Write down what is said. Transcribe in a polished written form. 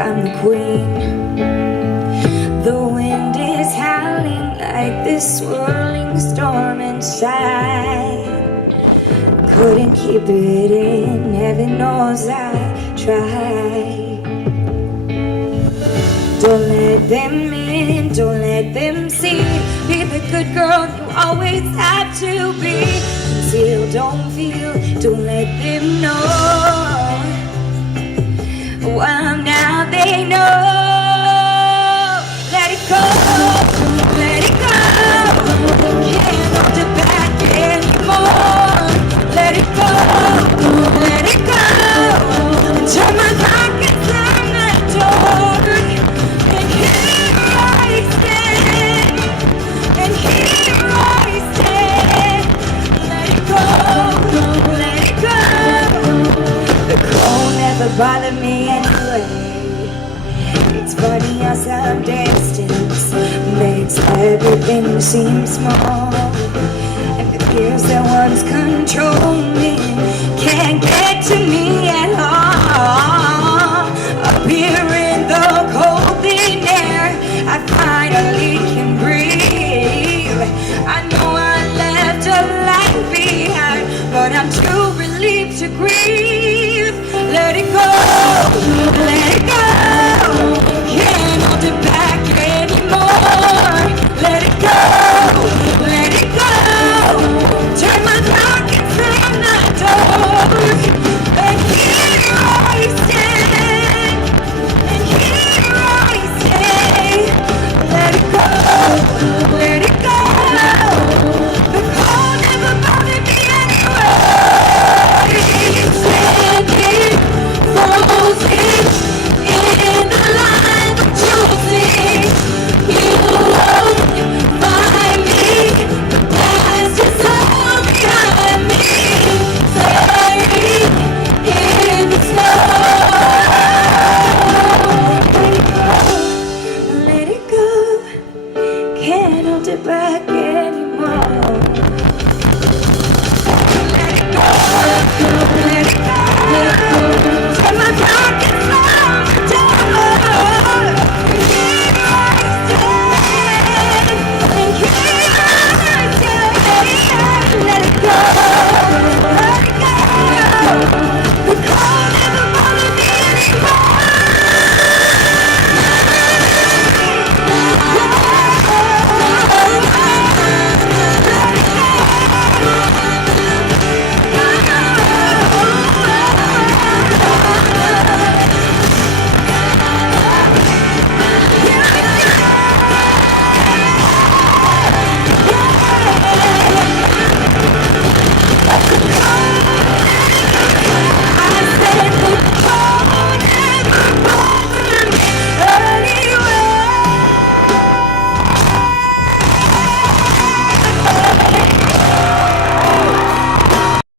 I'm the queen. The wind is howling like this swirling storm inside. Couldn't keep it in, heaven knows I tried. Don't let them in, don't let them see. Be the good girl you always have to be. Conceal, don't feel, don't let them know. Well, now they know. Let it go, let it go. Can't hold it back anymore. Let it go, let it go. Turn my back and slam that door. And here I stand, and here I stand. Let it go, let it go. The cold never bothered me anyway. It's funny how some distance makes everything seem small. And the fears that once controlled me can't get to me at all. Up here in the cold thin air, I finally can breathe. I know I left a life behind, but I'm too relieved to grieve. Let it go.